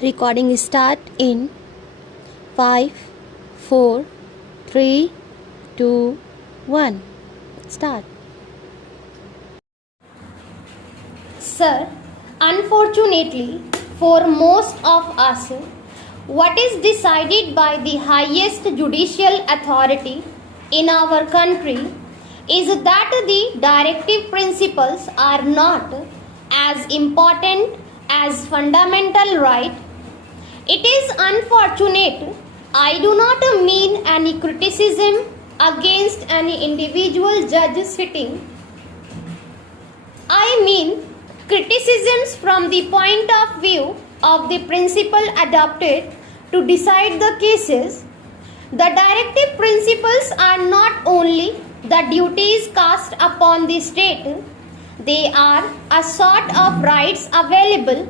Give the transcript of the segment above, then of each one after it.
Recording start in 5, 4, 3, 2, 1. Start. Sir, unfortunately for most of us, what is decided by the highest judicial authority in our country is that the directive principles are not as important as fundamental right. It is unfortunate. I do not mean any criticism against any individual judge sitting. I mean criticisms from the point of view of the principle adopted to decide the cases. The directive principles are not only the duties cast upon the state, they are a sort of rights available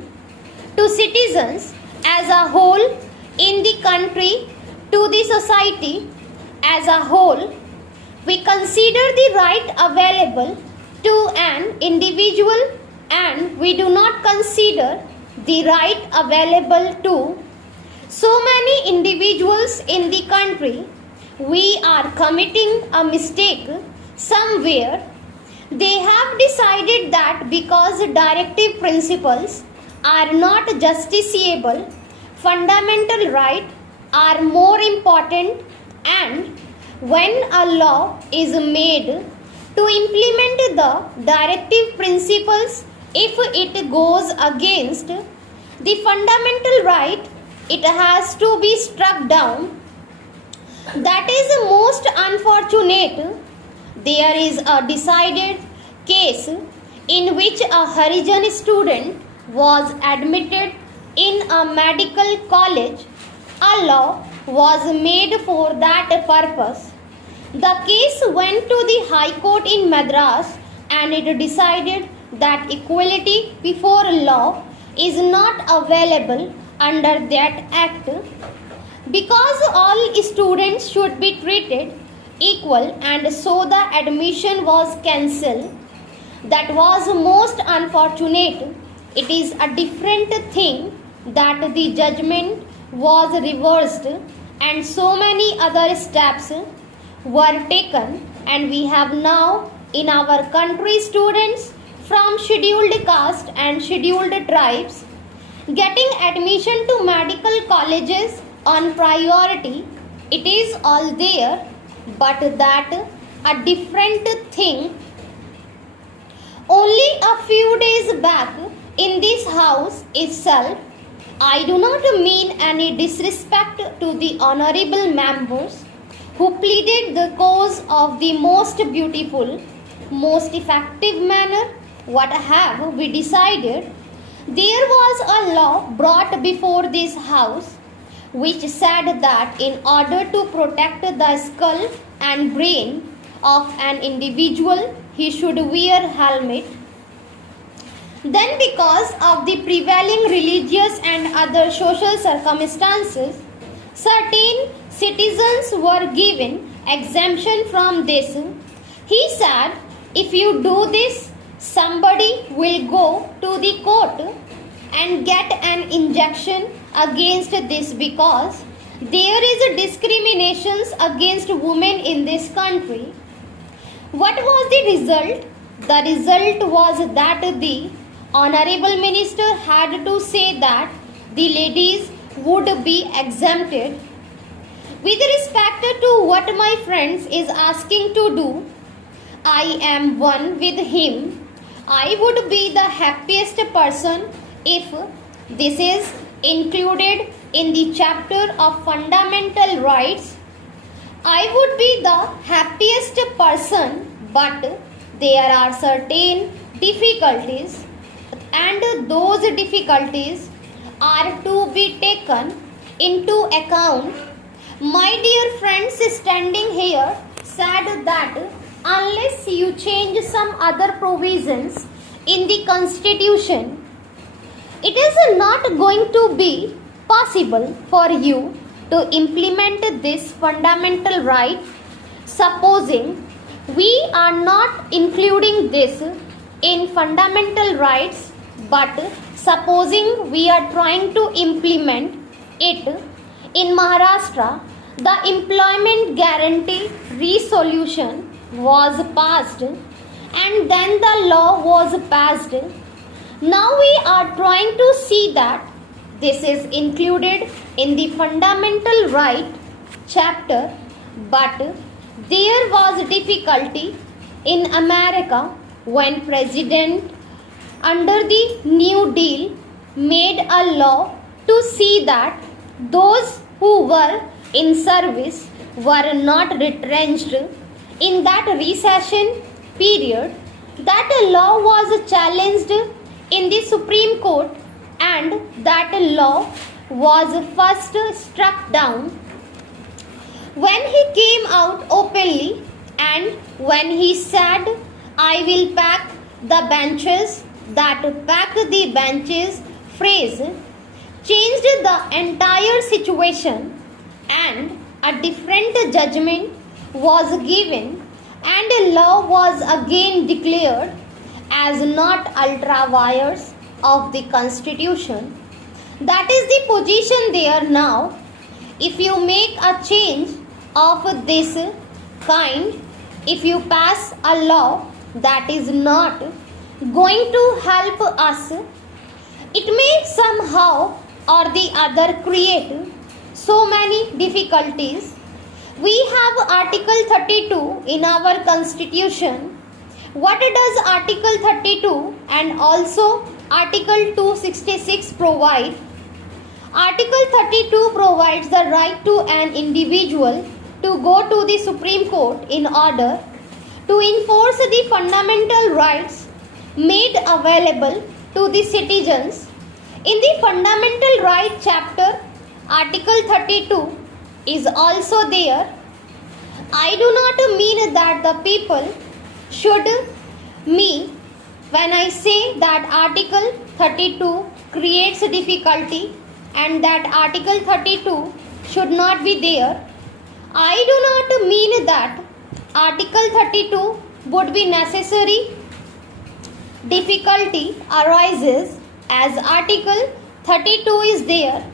to citizens as a whole in the country, to the society as a whole. We consider the right available to an individual and we do not consider the right available to so many individuals in the country. We are committing a mistake somewhere. They have decided that because directive principles are not justiciable, fundamental rights are more important, and when a law is made to implement the directive principles, if it goes against the fundamental right, it has to be struck down. That is most unfortunate. There is a decided case in which a Harijan student was admitted in a medical college. A law was made for that purpose. The case went to the High Court in Madras and it decided that equality before law is not available under that act. Because all students should be treated equal, and so the admission was cancelled. That was most unfortunate. It is a different thing that the judgment was reversed and so many other steps were taken, and we have now in our country students from scheduled caste and scheduled tribes getting admission to medical colleges on priority. It is all there, but that a different thing. Only a few days back in this house itself, I do not mean any disrespect to the honorable members who pleaded the cause of the most beautiful, most effective manner. What have we decided? There was a law brought before this house which said that in order to protect the skull and brain of an individual, he should wear helmet. Then, because of the prevailing religious and other social circumstances, certain citizens were given exemption from this. He said, if you do this, somebody will go to the court and get an injunction against this, because there is discriminations against women in this country. What was the result? The result was that the Honorable Minister had to say that the ladies would be exempted. With respect to what my friends is asking to do, I am one with him. I would be the happiest person if this is included in the chapter of fundamental rights. I would be the happiest person, but there are certain difficulties, and those difficulties are to be taken into account. My dear friends standing here said that unless you change some other provisions in the constitution, it is not going to be possible for you to implement this fundamental right. Supposing we are not including this in fundamental rights, but supposing we are trying to implement it in Maharashtra, the employment guarantee resolution was passed and then the law was passed. Now we are trying to see that this is included in the fundamental right chapter, but there was difficulty in America when President under the New Deal made a law to see that those who were in service were not retrenched in that recession period. That law was challenged in the Supreme Court and that law was first struck down when he came out openly and when he said, I will pack the benches. That pack the benches phrase changed the entire situation and a different judgment was given and a law was again declared as not ultra vires of the constitution. That is the position there now. If you make a change of this kind, if you pass a law that is not going to help us, it may somehow or the other create so many difficulties. We have Article 32 in our constitution. What does Article 32 and also Article 266 provide? Article 32 provides the right to an individual to go to the Supreme Court in order to enforce the fundamental rights made available to the citizens. In the Fundamental Right chapter, Article 32 is also there. I do not mean that the people should me when I say that Article 32 creates difficulty and that Article 32 should not be there. I do not mean that Article 32 would be necessary. Difficulty arises as Article 32 is there,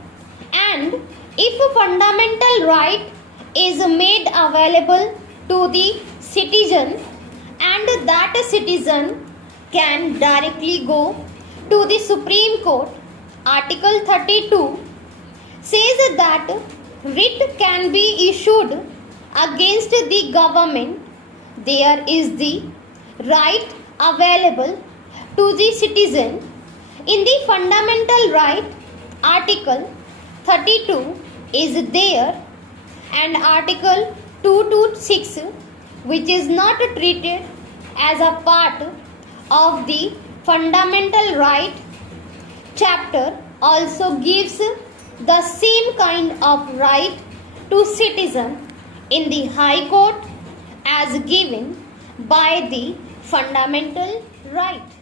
and if a fundamental right is made available to the citizen and that citizen can directly go to the Supreme Court, Article 32 says that writ can be issued against the government. There is the right available to the citizen. In the fundamental right, Article 32 is there, and Article 226, which is not treated as a part of the fundamental right chapter, also gives the same kind of right to citizen in the High Court as given by the fundamental right.